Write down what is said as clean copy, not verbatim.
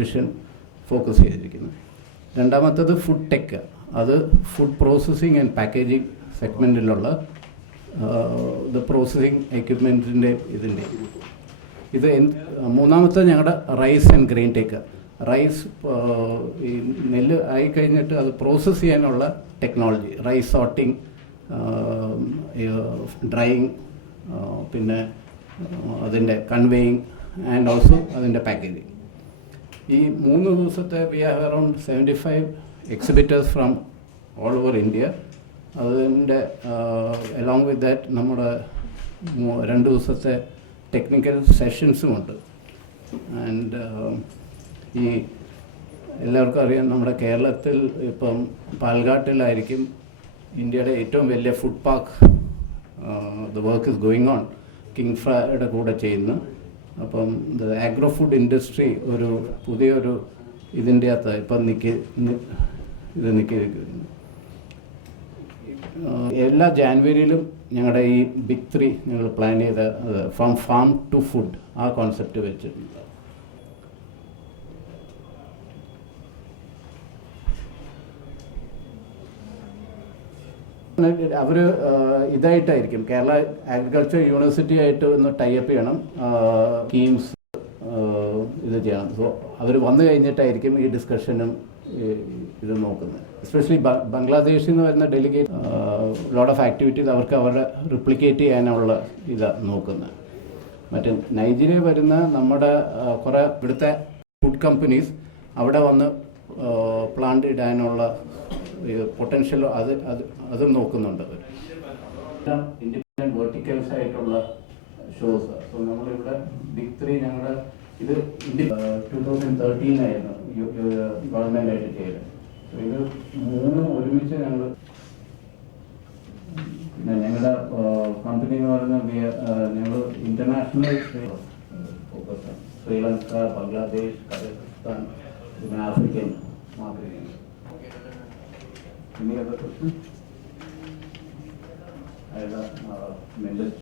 Vision focus ചെയ്തിരിക്കുന്നത്. രണ്ടാമത്തത് food tech, അത് ഫുഡ് പ്രോസസ്സിങ് ആൻഡ് പാക്കേജിങ് സെഗ്മെൻറ്റിലുള്ള പ്രോസസ്സിങ് എക്യുപ്മെൻറ്റിൻ്റെ ഇതിൻ്റെ ഇത്. മൂന്നാമത്തെ ഞങ്ങളുടെ rice and grain tech. Rice ഈ നെല്ല് ആയിക്കഴിഞ്ഞിട്ട് അത് പ്രോസസ്സ് ചെയ്യാനുള്ള ടെക്നോളജി, റൈസ് സോർട്ടിങ്, ഡ്രൈയിങ്, പിന്നെ അതിൻ്റെ കൺവേയിങ് ആൻഡ് ഓൾസോ അതിൻ്റെ പാക്കേജിങ്. ഈ 3 ദിവസത്തെ we have around 75 exhibitors from all over India. അതിൻ്റെ അലോങ് വിത്ത് ദാറ്റ് നമ്മുടെ 2 ദിവസത്തെ ടെക്നിക്കൽ സെഷൻസും ഉണ്ട്. ആൻഡ് ഈ എല്ലാവർക്കും അറിയാം, നമ്മുടെ കേരളത്തിൽ ഇപ്പം പാൽഘാട്ടിലായിരിക്കും ഇന്ത്യയുടെ ഏറ്റവും വലിയ food park. The work is going on, കിങ്ഫ്രയുടെ കൂടെ ചെയ്യുന്നു. അപ്പം ദ ആഗ്രോ ഫുഡ് ഇൻഡസ്ട്രി ഒരു പുതിയൊരു ഇതിൻ്റെ അകത്ത് ഇപ്പം നിൽക്കിയിരിക്കുന്നു. എല്ലാ ജാനുവരിയിലും ഞങ്ങളുടെ ഈ ബിഗ് 3 ഞങ്ങൾ പ്ലാൻ ചെയ്ത ഫ്രം ഫാം ടു ഫുഡ് ആ കോൺസെപ്റ്റ് വെച്ചിട്ടുണ്ട്. അവർ ഇതായിട്ടായിരിക്കും കേരള അഗ്രികൾച്ചർ യൂണിവേഴ്സിറ്റി ആയിട്ട് ഒന്ന് ടൈപ്പ് ചെയ്യണം, സ്കീംസ് ഇത് ചെയ്യണം. സോ അവർ വന്നു കഴിഞ്ഞിട്ടായിരിക്കും ഈ ഡിസ്കഷനും ഇത് നോക്കുന്നത്. എസ്പെഷ്യലി ബംഗ്ലാദേശിൽ നിന്ന് വരുന്ന ഡെലിഗേറ്റ് ലോട്ട് ഓഫ് ആക്ടിവിറ്റീസ് അവർക്ക് അവരുടെ റിപ്ലിക്കേറ്റ് ചെയ്യാനുള്ള ഇതാണ് നോക്കുന്നത്. മറ്റേ നൈജീരിയ വരുന്ന നമ്മുടെ കുറേ ഇവിടുത്തെ ഫുഡ് കമ്പനീസ് അവിടെ വന്ന് പ്ലാന്റ് ഇടാനുള്ള പൊട്ടൻഷ്യൽ അതും നോക്കുന്നുണ്ട് അവർ. ഇൻഡിപെൻഡൻറ്റ് വെർട്ടിക്കൽസ് ആയിട്ടുള്ള ഷോസ്. സോ നമ്മളിവിടെ ബിഗ് 3 ഞങ്ങളുടെ ഇത് 2013 ആയിരുന്നു ഗവൺമെൻറ് ആയിട്ട് ചെയ്തത്. ഇത് 3 ഒരുമിച്ച് ഞങ്ങൾ പിന്നെ ഞങ്ങളുടെ കമ്പനി എന്ന് പറയുന്നത് ഞങ്ങൾ international focus, Sri Lanka, Bangladesh, Kazakhstan, പിന്നെ African market. Any other question?